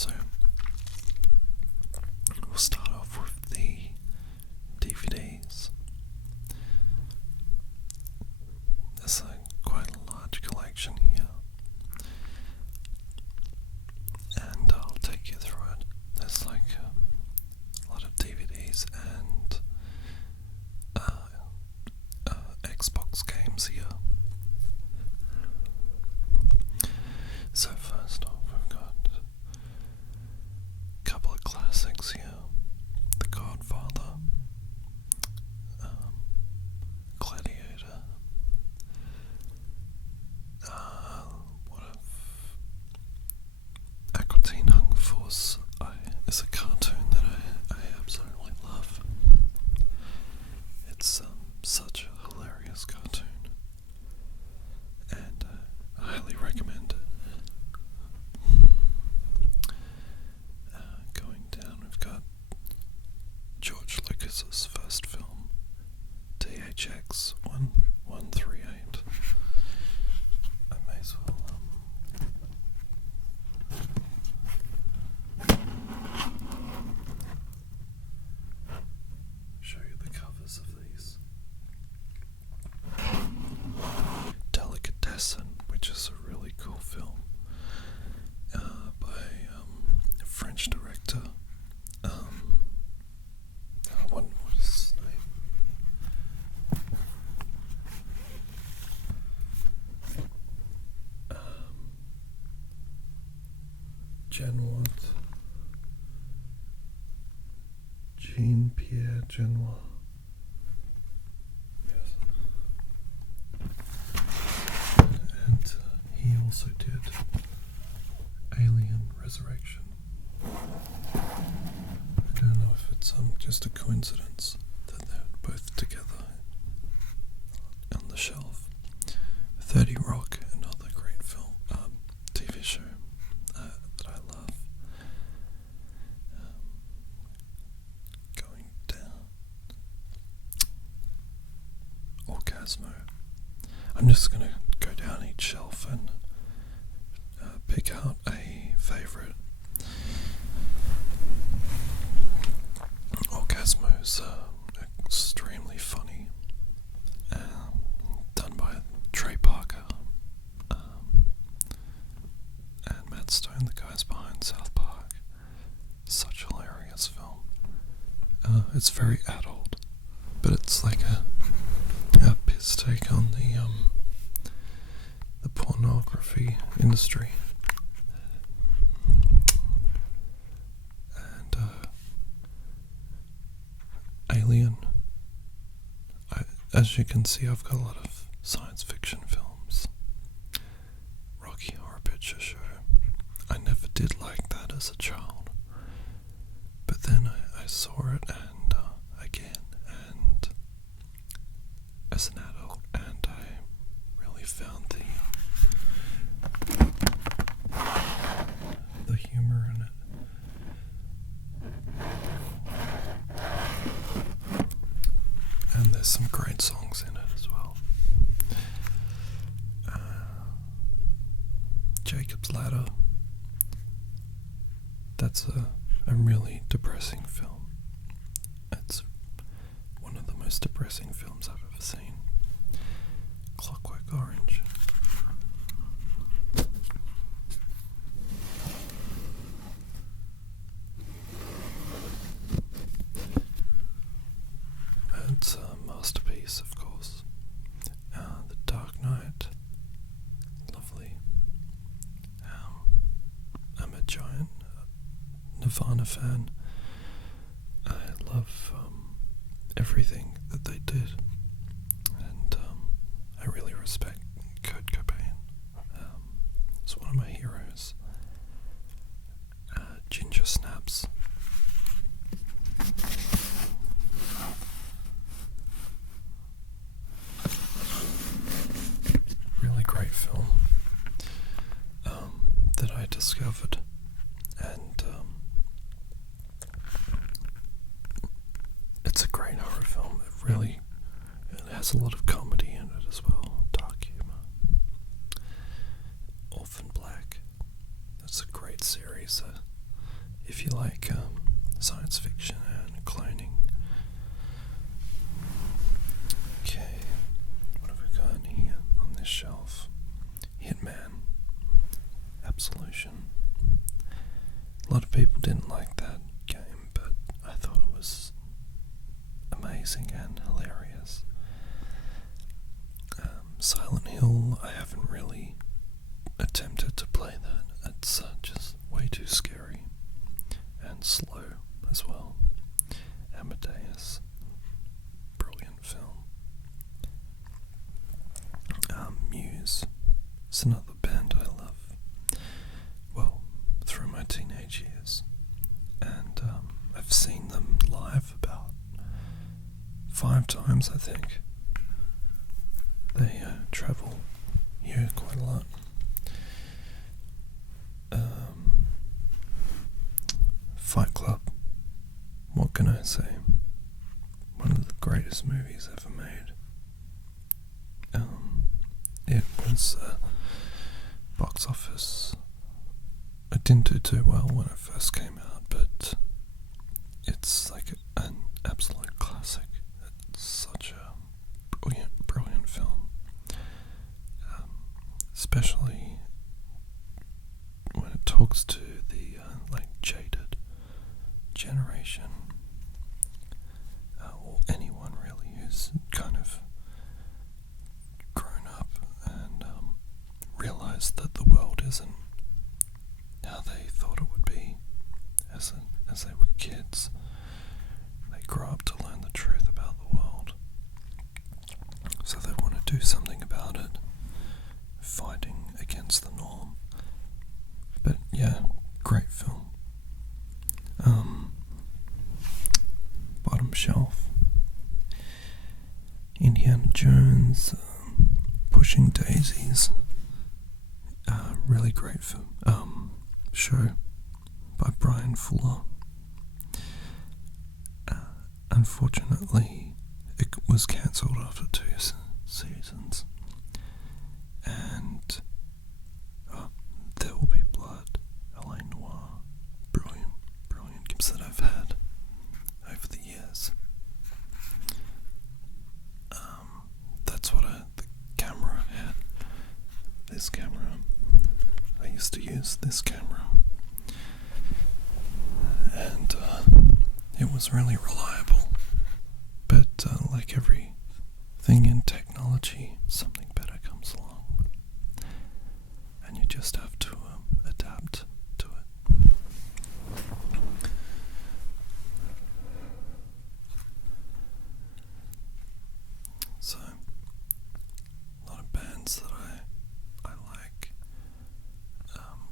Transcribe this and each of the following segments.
So we'll start off with the DVDs. There's quite a large collection here, and I'll take you through it. There's like a lot of DVDs and Xbox games here. So first off, we've got a couple of classics here. The Godfather, Gladiator, what if Aqua Teen Hunger Force is a cartoon that I absolutely love. It's such a hilarious cartoon, and I highly recommend it. Going down, we've got George Lucas's first film, THX 1138. I may as well show you the covers of these. Delicatessen, which is a really cool film by a French director. What is his name? Jean-Pierre Genois. Yes. And he also did Alien Resurrection. I don't know if it's just a coincidence that they're both together on the shelf. 30 Rock, another great film, TV show that I love. Going down, Orgasmo. I'm just going to go down each shelf and pick out a favourite. Orgasmo's extremely funny, done by Trey Parker and Matt Stone, the guys behind South Park. Such a hilarious film. It's very adult, but it's like a piss take on the pornography industry. And Alien. As you can see, I've got a lot of science fiction films. Rocky Horror Picture Show. I never did like that as a child, but then I saw it and again, and as an adult, and I really found the humor in it. And there's some great songs in it as well. Jacob's Ladder. That's a really depressing film. It's one of the most depressing films I've ever seen. Clockwork Orange. It's a masterpiece, of course. The Dark Knight. Lovely. I'm a giant Nirvana fan. I love everything that they did, and I really respect Kurt Cobain. He's one of my heroes. Ginger Snaps. Really great film that I discovered, and it's a great horror film. It has a lot of comedy in it as well, dark humor. Orphan Black. That's a great series. if you like science fiction and cloning. Okay, what have we got here on this shelf? Hitman, Absolution. A lot of people didn't like that game, but I thought it was amazing and hilarious. Silent Hill, I haven't really attempted to play that. It's just way too scary and slow as well. Amadeus, brilliant film. Muse, it's another band I love. Well, through my teenage years, and I've seen them live about 5 times, I think. They travel here quite a lot. Fight Club, what can I say? One of the greatest movies ever made. It was box office. It didn't do too well when it first came out, but it's like an absolute classic. It's such a brilliant film, especially when it talks to the jaded generation, or anyone really who's kind of grown up and realized that the world isn't how they thought it would be as they were kids. They grow up to learn the truth about the world, so they want to do something about it, fighting against the norm. But yeah, great film. Bottom shelf, Indiana Jones, Pushing Daisies, really great film. Show by Brian Fuller. Unfortunately, it was cancelled after 2 seasons, and There Will Be Blood, LA Noire, brilliant games that I've had over the years. That's what the camera had. This camera, I used to use this camera, and it was really reliable. But like everything in technology, something better comes along, and you just have to adapt to it. So, a lot of bands that I like.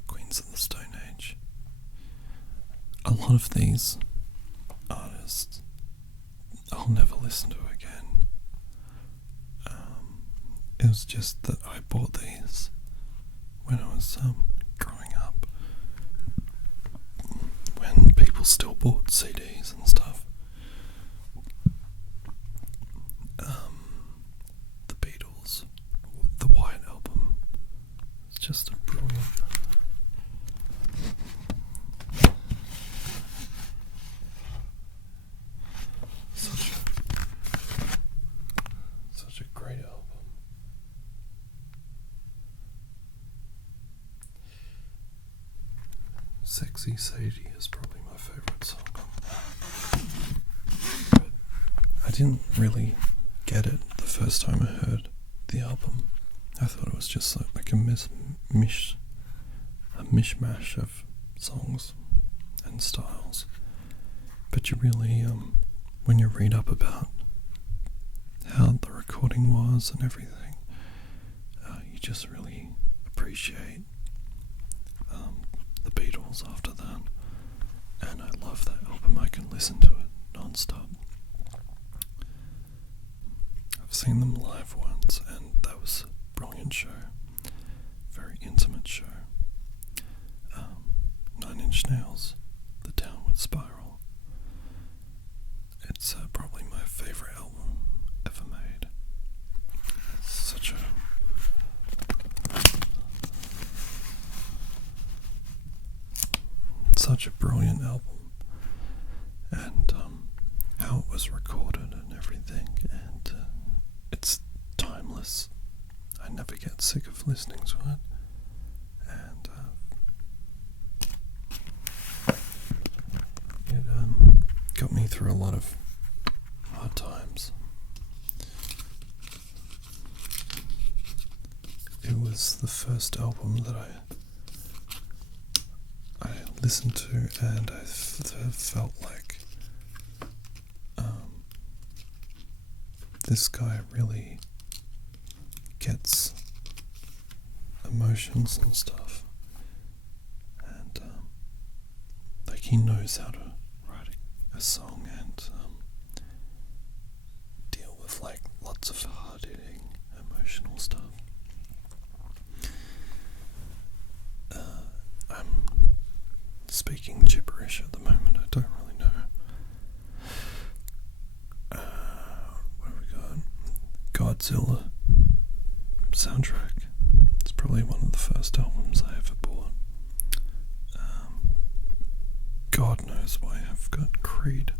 Queens of the Stone Age. A lot of these artists I'll never listen to again. It was just that I bought these when I was growing up, when people still bought CDs and stuff. The Beatles, the White Album, it's just a brilliant. Such a great album. Sexy Sadie is probably my favourite song. But I didn't really get it the first time I heard the album. I thought it was just like a mishmash of songs and styles. But you really, when you read up about how the recording was and everything, you just really appreciate the Beatles after that. And I love that album. I can listen to it non-stop. I've seen them live once, and that was a brilliant show. Very intimate show. 9 Inch Nails, The Downward Spiral. It's probably my favourite album ever made. It's such a such a brilliant album, and how it was recorded and everything, and it's timeless. I never get sick of listening to it, and it got me through a lot of hard times. It was the first album that I listened to, and I felt like this guy really gets emotions and stuff, and like he knows how to write a song and deal with like lots of hard-hitting emotional stuff. I'm speaking gibberish at the moment. I don't really know. What have we got? Godzilla soundtrack. It's probably one of the first albums I ever bought. God knows why I've got Creed.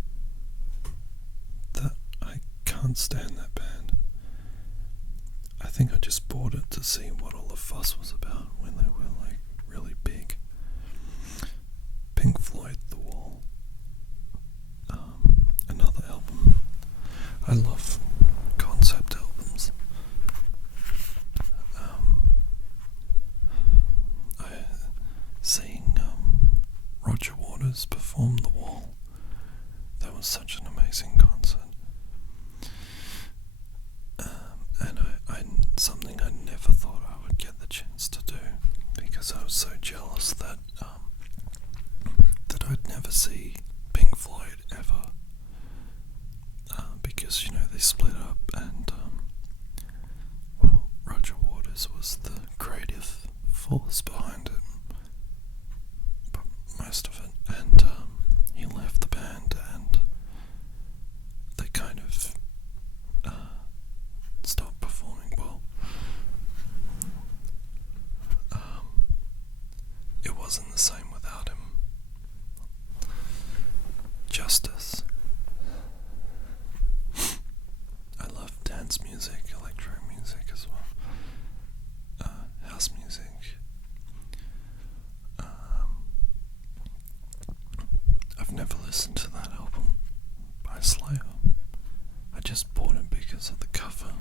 That I can't stand that band. I think I just bought it to see what all the fuss was about when they were like really big. Pink Floyd, The Wall. Another album. I love concept albums. Seeing Roger Waters perform The Wall, that was such an amazing concert. And I something I never thought I would get the chance to do, because I was so jealous that I'd never see Pink Floyd ever, because they split up, and well, Roger Waters was the creative force behind it, but most of it, and he left the band, and they kind of stopped performing well. It wasn't the same without him. Justice. I love dance music, electro music as well. House music. I've never listened to that album by Slayer. I just bought it because of the cover.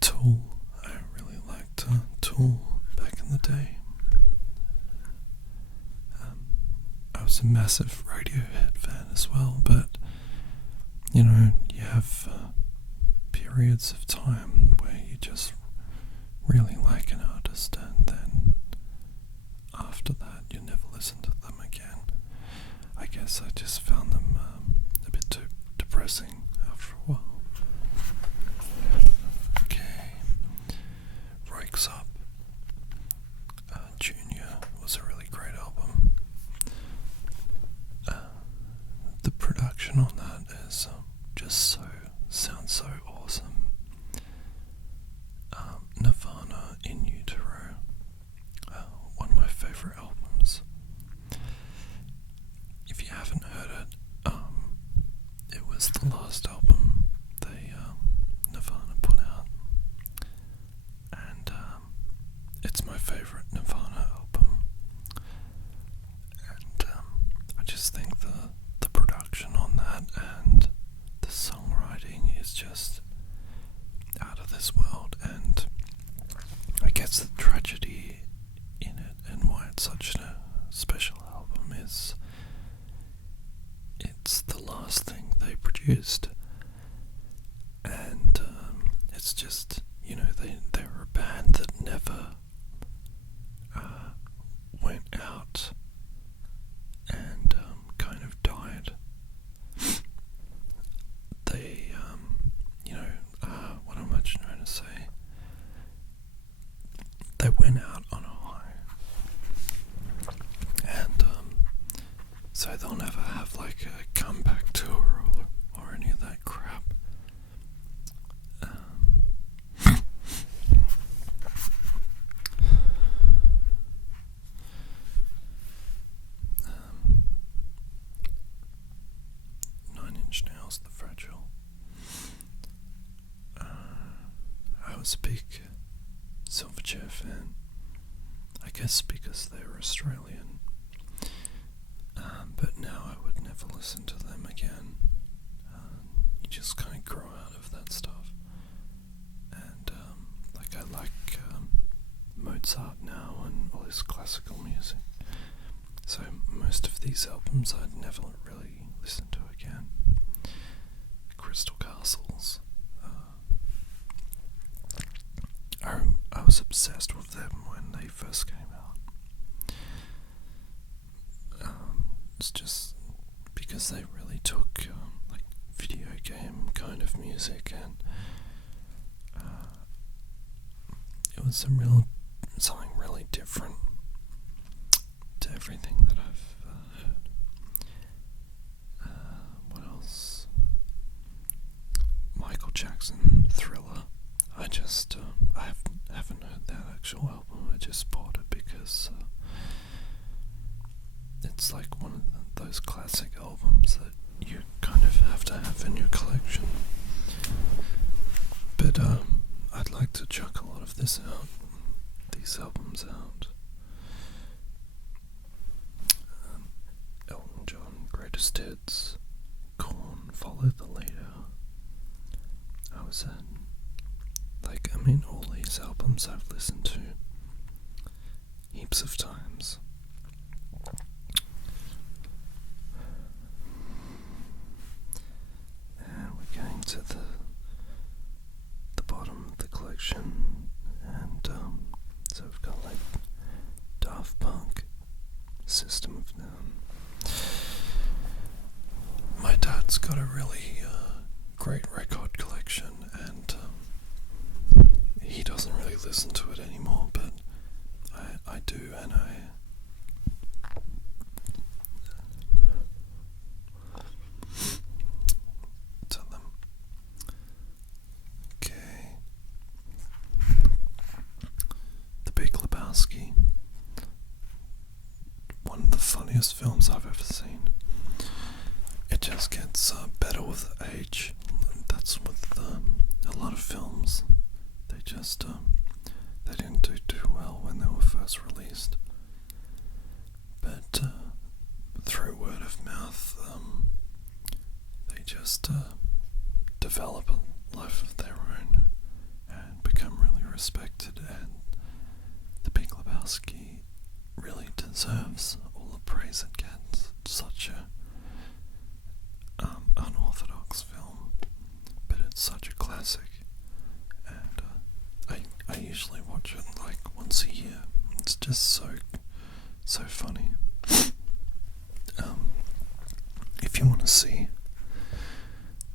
Tool. I really liked Tool back in the day. I was a massive Radiohead fan as well, but you have periods of time where you just really like an artist, and then after that you never listen to them again. I guess I just found them a bit too depressing after a while. Okay, Breaks Up. Junior was a really great album. The production on that is just sounds so awesome. Nirvana in Utero, one of my favorite albums. If you haven't heard it, it was the last album Nirvana put out, and it's my favorite Nirvana album. And I just think the production on that and the songwriting is just out of this world, and I guess the tragedy in it and why it's such a special album is it's the last thing they produced, and it's just they were a band that never went out and kind of died. They what am I trying to say? They went out on a high, and so they'll never have like a comeback tour or any of that crap. Inch Nails, The Fragile. I was a big Silverchair fan, I guess because they were Australian, but now I would never listen to them again. You just kind of grow out of that stuff, and I like Mozart now and all this classical music, so most of these albums I'd never really listen to again. Crystal Castles, I was obsessed with them when they first came out. It's just because they really took like video game kind of music, and it was something really different to everything that I've heard. What else? Michael Jackson, Thriller. I just I haven't heard that actual album. I just bought it because it's like one of those classic albums that you kind of have to have in your collection. But I'd like to chuck a lot of these albums out. Elton John, Greatest Hits, Korn, Follow the Leader. All these albums I've listened to heaps of times. And we're going to the bottom of the collection, and so we've got like Daft Punk, System of a Down. My dad's got a really great record collection, and he doesn't really listen to it anymore, but I do, and I tell them. Okay. The Big Lebowski. One of the funniest films I've ever seen. It just gets better with age. That's with a lot of films. They just they didn't do too well when they were first released, but through word of mouth, they just develop a life of their own and become really respected. And The Big Lebowski really deserves all the praise it gets. It's such a unorthodox film, but it's such a classic. I usually watch it like once a year. It's just so funny. If you want to see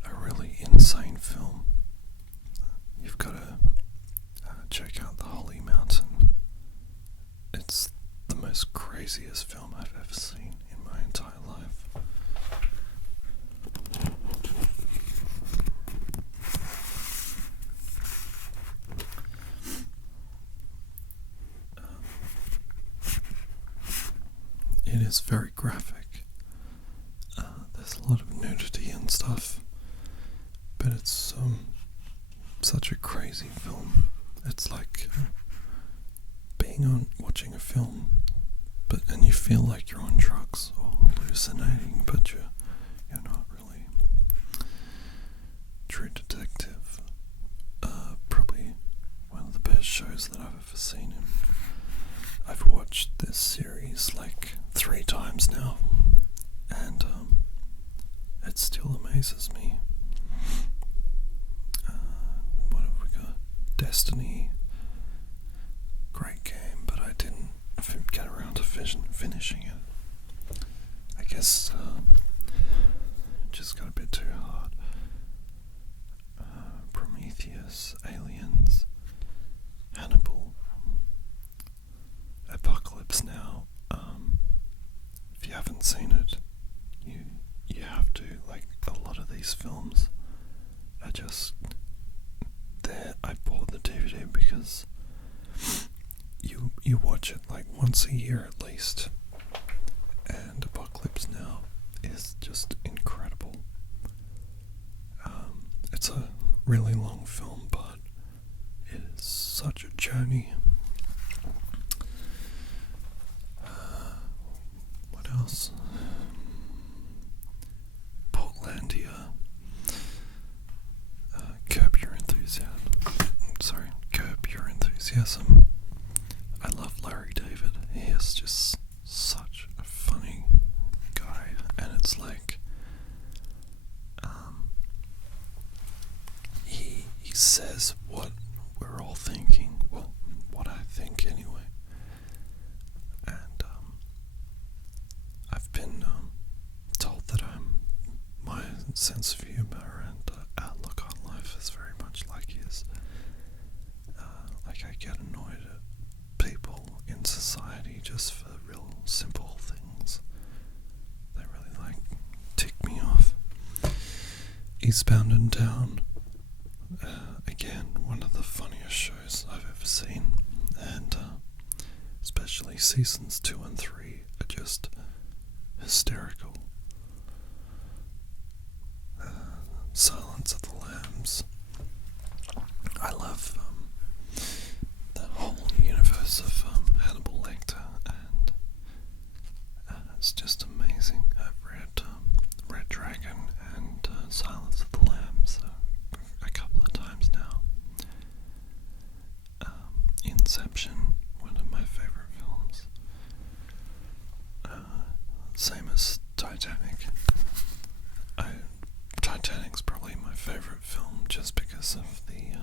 a really insane film, you've got to check out The Holy Mountain. It's the most craziest film I've ever seen in my entire life. It is very graphic. There's a lot of nudity and stuff, but it's such a crazy film. It's like watching a film, and you feel like you're on drugs or hallucinating, but you're not really. True Detective, probably one of the best shows that I've ever seen. I've watched this series like 3 times now, and it still amazes me. What have we got? Destiny. Great game, but I didn't get around to finishing it. I guess it just got a bit too hard. Prometheus, Aliens, Hannibal, Apocalypse Now. If you haven't seen it, you have to. Like, a lot of these films are just there. I bought the DVD because you watch it like once a year at least, and Apocalypse Now is just incredible. really long film, but it is such a journey. What else? Portlandia. Curb Your Enthusiasm. Curb Your Enthusiasm. I love Larry David. He is just such a funny guy, and it's like he says what we're all thinking. Well, what I think anyway. And I've been told that my sense of humor and outlook on life is very much like his. Like I get annoyed at people in society just for real simple things. They really tick me off. Eastbound and Down. Again, one of the funniest shows I've ever seen, and especially seasons 2 and 3 are just hysterical. Silence of the Lambs. I love the whole universe of Hannibal Lecter, and it's just amazing. I've read Red Dragon and Silence of the Lambs a couple of times now. Inception, one of my favorite films. Same as Titanic. Titanic's probably my favorite film just because of the